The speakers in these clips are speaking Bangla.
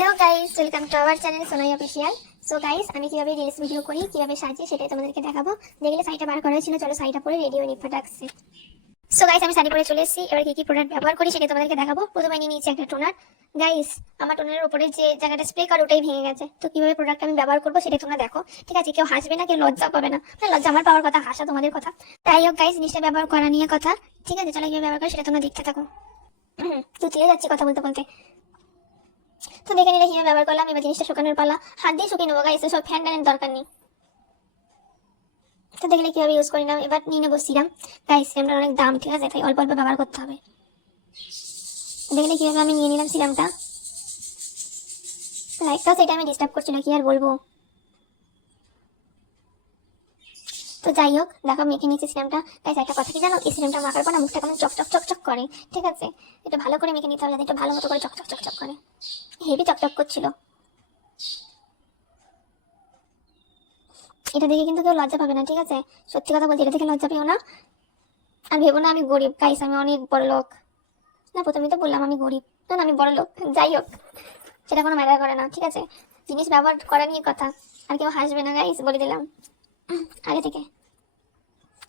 Hello guys, welcome to our channel Sonai official. So guys, আমি কিভাবে রিলস ভিডিও করি, কিভাবে সাজি সেটাই তোমাদেরকে দেখাবো। দেখলে শাড়িটা বার করা হয়েছিল, চলো শাড়িটা পরে রেডি হয়ে নিতে থাকছি। সো গাইস, আমি শাড়ি পরে চলে এসেছি। এবার কি কি প্রোডাক্ট ব্যবহার করি সেটা তোমাদেরকে দেখাবো। প্রথমে নিয়ে নিয়েছি একটা টোনার। গাইস, আমার টোনারের উপরে যে জায়গাটা স্প্রে করা ওটাই ভেঙে গেছে। তো কিভাবে প্রোডাক্ট আমি ব্যবহার করবো সেটা তোমরা দেখো, ঠিক আছে? কেউ হাসবে না, কেউ লজ্জা পাবে না। লজ্জা আমার পাওয়ার কথা, হাসা তোমাদের কথা। তাই হোক গাইস, জিনিসটা ব্যবহার করা নিয়ে কথা, ঠিক আছে? চলো কিভাবে ব্যবহার করি সেটা তোমরা দেখতে থাকো। তুতিয়ে যাচ্ছি কথা বলতে বলতে। তো দেখে নিলে কিভাবে ব্যবহার করলাম। এবার জিনিসটা শুকানোর পালা, হাত দিয়ে শুকিয়ে নেবো গাইস, সব ফ্যান ট্যানের দরকার নেই। তো দেখলে কিভাবে ইউজ করি না। এবার নিয়ে নেবো সিরাম। গাইস, সিরামটার অনেক দাম, ঠিক আছে? তাই অল্প অল্প ব্যবহার করতে হবে। দেখলে কিভাবে আমি নিয়ে নিলাম সিরামটা। লাইটটাও সেটা আমি ডিস্টার্ব করছিল, কি আর বলবো। তো যাই হোক, দেখো মেখে নিচ্ছি সিরামটা। গাইস, একটা কথা কি জানো, এই সিরামটা মাখার পর না মুখটা কেমন চকচক চকচক করে, ঠিক আছে? এটা ভালো করে মেখে নিতে হবে, যাতে এটা ভালো মতো করে চকচক চকচক করে। হেভি চকচক করছিল। এটা দেখে কিন্তু কেউ লজ্জা পাবে না, ঠিক আছে? সত্যি কথা বলছি, এটা দেখে লজ্জা পেও না। আর ভেবো না আমি গরিব গাইস, আমি অনেক বড় লোক। না, প্রথমেই তো বললাম আমি গরিব। না না, আমি বড় লোক। যাই হোক, সেটা কোনো ম্যাটার করে না, ঠিক আছে? জিনিস ব্যবহার করা নিয়ে কথা। আর কেউ হাসবে না গাইস, বলে দিলাম আগে থেকে।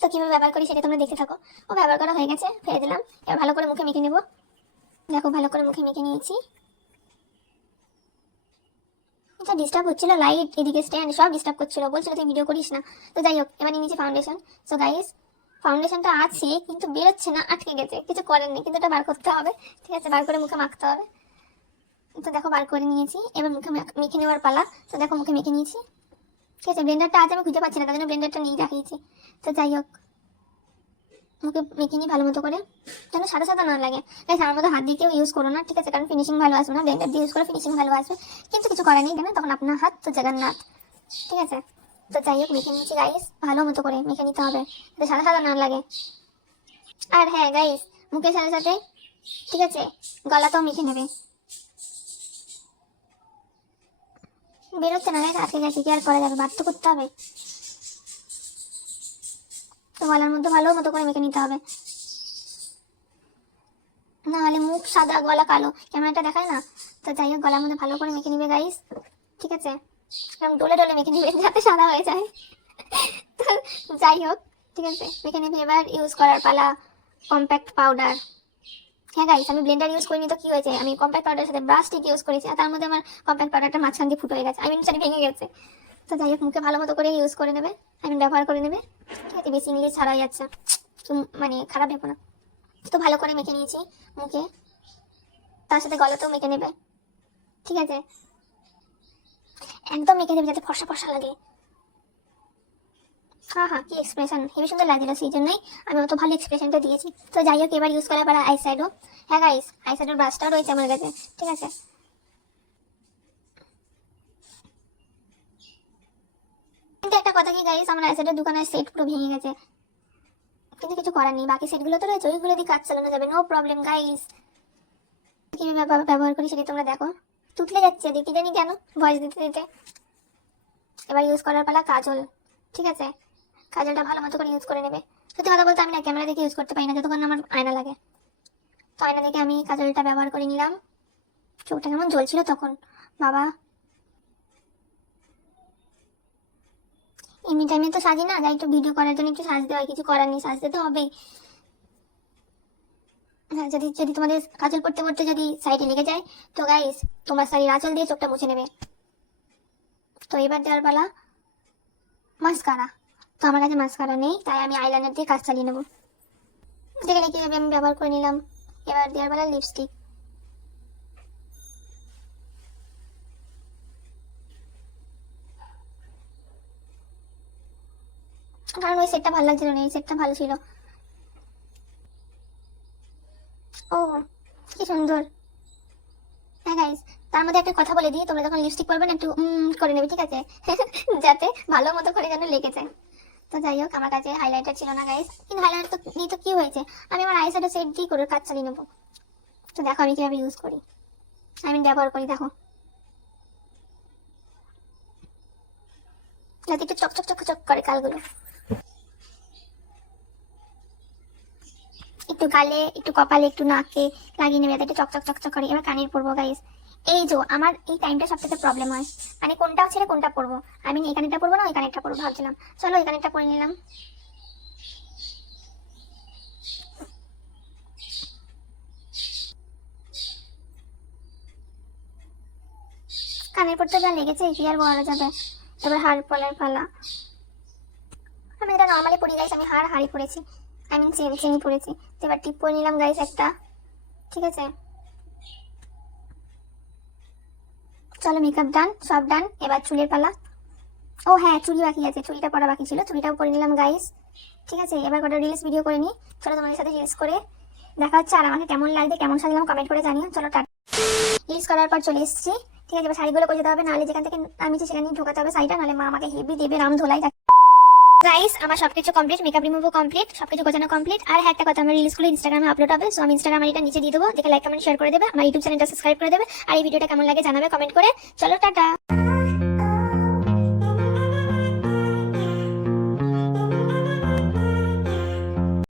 তো কিভাবে ব্যবহার করি সেটা তোমরা দেখতে থাকো। ও ব্যবহার করা হয়ে গেছে, ফেলে দিলাম। এবার ভালো করে মুখে মেখে নেবো। দেখো, ভালো করে মুখে মেখে নিয়েছি। আচ্ছা, ডিস্টার্ব হচ্ছিল, লাইট এদিকে স্ট্যান্ড সব ডিস্টার্ব করছিল, বলছিল তুই ভিডিও করিস না। তো যাই হোক, এবার নিয়ে নিয়েছি ফাউন্ডেশন। সো গাইস, ফাউন্ডেশনটা আছে কিন্তু বেরোচ্ছে না, আটকে গেছে। কিছু করেন নেই, কিন্তু এটা বার করতে হবে, ঠিক আছে? বার করে মুখে মাখতে হবে। তো দেখো, বার করে নিয়েছি। এবার মুখে মেখে নেওয়ার পালা। তো দেখো, মুখে মেখে নিয়েছি, ঠিক আছে? ব্লেন্ডারটা আজ আমি খুঁজে পাচ্ছি না, তার জন্য ব্লেন্ডারটা নিয়ে রাখিয়েছি। তো যাই হোক, মুখে মেখে নিই ভালো মতো করে, যেন সাদা সাদা না লাগে। তাই আমার মতো হাত দিয়ে কেউ ইউজ করো না, ঠিক আছে? কারণ ফিনিশিং ভালো আসবে না। ব্লেন্ডার দিয়ে ইউজ করে ফিনিশিং ভালো আসবে, কিন্তু কিছু করার নেই, কেন? তখন আপনার হাত তো জগন্নাথ, ঠিক আছে? তো যাই হোক, মেখে নিয়েছি গাইস, ভালো মতো করে মেখে নিতে হবে, যাতে সাদা সাদা না লাগে। আর হ্যাঁ গাইস, মুখের সাথে সাথে, ঠিক আছে, গলাটাও মেখে নেবে। বেরোচ্ছে না গাইস, আটকে গেছে, কি আর করা যাবে, বাধ্য করতে হবে। তো গলার মধ্যে ভালো মতো করে মেখে নিতে হবে, না হলে মুখ সাদা গলা কালো, ক্যামেরাটা দেখায় না। তো যাই হোক, গলার মধ্যে ভালো করে মেখে নিবে গাইস, ঠিক আছে? এরকম ডলে ডলে মেখে নিবে, যাতে সাদা হয়ে যায়। তো যাই হোক, ঠিক আছে, মেখে নিবি। এবার ইউজ করার পালা, কম্প্যাক্ট পাউডার। হ্যাঁ গাইস, আমি ব্লেন্ডার ইউজ করিনি তো কি হয়েছে, আমি কম্প্যাক্ট পাউডারের সাথে ব্রাশ টিক ইউজ করেছি, আর তার মধ্যে আমার কম্প্যাক্ট পাউডারটা মাঝখান দিয়ে ফুটো হয়ে গেছে, সেটা ভেঙে গেছে। তো যাই হোক, মুখে ভালো মতো করে ইউজ করে নেবে, ব্যবহার করে নেবে, ঠিক আছে? বেশি ইংলিশ ছাড়া হয়ে যাচ্ছে, মানে খারাপ ভেবো না। তো ভালো করে মেখে নিয়েছি মুখে, তার সাথে গলাতেও মেখে নেবে, ঠিক আছে? একদম মেখে দেবে যাতে ফর্সা ফর্সা লাগে। হ্যাঁ হ্যাঁ, কি এক্সপ্রেশন, হেবি সুন্দর লাগছিল, সেই জন্যই আমি অত ভালো এক্সপ্রেশনটা দিয়েছি। তো যাই হোক, এবার ইউজ করা পারা আই শ্যাডো। হ্যাঁ গাইস, আই শ্যাডোর ব্রাশটাও রয়েছে আমার কাছে, ঠিক আছে? কিন্তু একটা কথা কি গাইস, আমার আই শ্যাডোর দোকানের সেট পুরো ভেঙে গেছে, কিন্তু কিছু করার নেই, বাকি সেটগুলো তো রয়েছে, ওইগুলো দিয়ে কাজ চালানো যাবে, নো প্রবলেম গাইস। কিভাবে ব্যবহার করি সেটা তোমরা দেখো। তুতলে যাচ্ছে দেখি জানি কেন, ভয়েস দিতে দিতে। এবার ইউজ করার পালা কাজল, ঠিক আছে? কাজলটা ভালো মতো করে ইউজ করে নেবে। সত্যি কথা বলতে আমি না ক্যামেরা দেখে ইউজ করতে পারি না, যতক্ষণ না আমার আয়না লাগে। তো আয়না দেখে আমি কাজলটা ব্যবহার করে নিলাম। চোখটা কেমন জ্বলছিল তখন, বাবা। এমনি টাইমে তো সাজি না, যাই একটু ভিডিও করার জন্য একটু সাজতে হয়, কিছু করার নেই, সাজতে তো হবেই। হ্যাঁ, যদি যদি তোমাদের কাজল পড়তে পড়তে যদি সাইডে লেগে যায়, তো গাইস, তোমার শাড়ির আঁচল দিয়ে চোখটা মুছে নেবে। তো এবার দেওয়ার পালা মাস্কারা। তো আমার কাছে মাস্কারা নেই, তাই আমি আইলাইনার দিয়ে কাজ চালিয়ে নেবো। দেখলে কিভাবে আমি ব্যবহার করে নিলাম। এবার দেওয়ার পালা লিপস্টিক। কারণ ওই সেটটা ভালো লাগছিল না, এই সেটটা ভালো ছিল। ও, কি সুন্দর। হ্যাঁ গাইস, তার মধ্যে একটা কথা বলে দিই, তোমরা যখন লিপস্টিক পরবে না, একটু করে নেবে, ঠিক আছে? যাতে ভালো মতো করে যেন লেগে যায়। তো যাই হোক, আমার কাছে হাইলাইটার ছিল না গাইস, কিন্তু হাইলাইটার তো নিয়ে তো কি হয়েছে, আমি আমার আইশ্যাডো সেট দিয়ে করে কাজ চালিয়ে নেবো। তো দেখো আমি কিভাবে ইউজ করি, ব্যবহার করি, দেখো, যাতে একটু চকচক চকচক করে কালগুলো। একটু গালে, একটু কপালে, একটু নাকে লাগিয়ে নেবে, যাতে একটু চকচক চকচক করে। এবার কানের পরবো গাইস, এই যে আমার এই টাইমটা সবথেকে প্রবলেম হয়, মানে কোনটা ছেড়ে কোনটা পরবো। আমি এই কানেরটা পরবো না ওই কানেরটা পরবো ভাবছিলাম, চলো এই কানেরটা পরে নিলাম। কানের পরতে যা লেগেছে কি আর বলা যাবে। এবার হার পলার পালা। আমি এটা নর্মালি পরি গাইস, আমি হাড়ি পরেছি, আই মিন চেনি পরেছি। তো এবার টিপ পরে নিলাম গাইস একটা, ঠিক আছে। চলো মেকআপ ডান, সব ডান, এবার চুলের পালা। ও হ্যাঁ, চুড়ি বাকি আছে, চুড়িটা পরা বাকি ছিল, চুড়িটাও করে নিলাম গাইস, ঠিক আছে। এবার কটা রিলস ভিডিও করে নিই, চলো তোমাদের সাথে রিলস করে দেখা হচ্ছে। আর আমাকে কেমন লাগবে কেমন সাজলাম কমেন্ট করে জানিও। চলো টাটা। রিলস করার পর চলে এসেছি, ঠিক আছে। এবার শাড়িগুলো করে যেতে হবে, নাহলে যেখান থেকে নামিয়েছি সেখানে ঢোকাতে হবে শাড়িটা, নাহলে মা আমাকে হেভি দেবে রাম ধোলাই। গাইস আমার সবকিছু কমপ্লিট, মেকআপ রিমুভও কমপ্লিট, সবকিছু গোছানো কমপ্লিট। আর হ্যাঁ একটা কথা, আমার রিলসগুলো ইনস্টাগ্রামে আপলোড হবে, সো আমি ইনস্টাগ্রামে এটা নিচে দিয়ে দেবো, দেখে লাইক কমেন্ট শেয়ার করে দেবে, আমার ইউটিউব চ্যানেলটা সাবস্ক্রাইব করে দেবে। আর এই ভিডিওটা কেমন লাগে জানাবে কমেন্ট করে। চলো টাটা।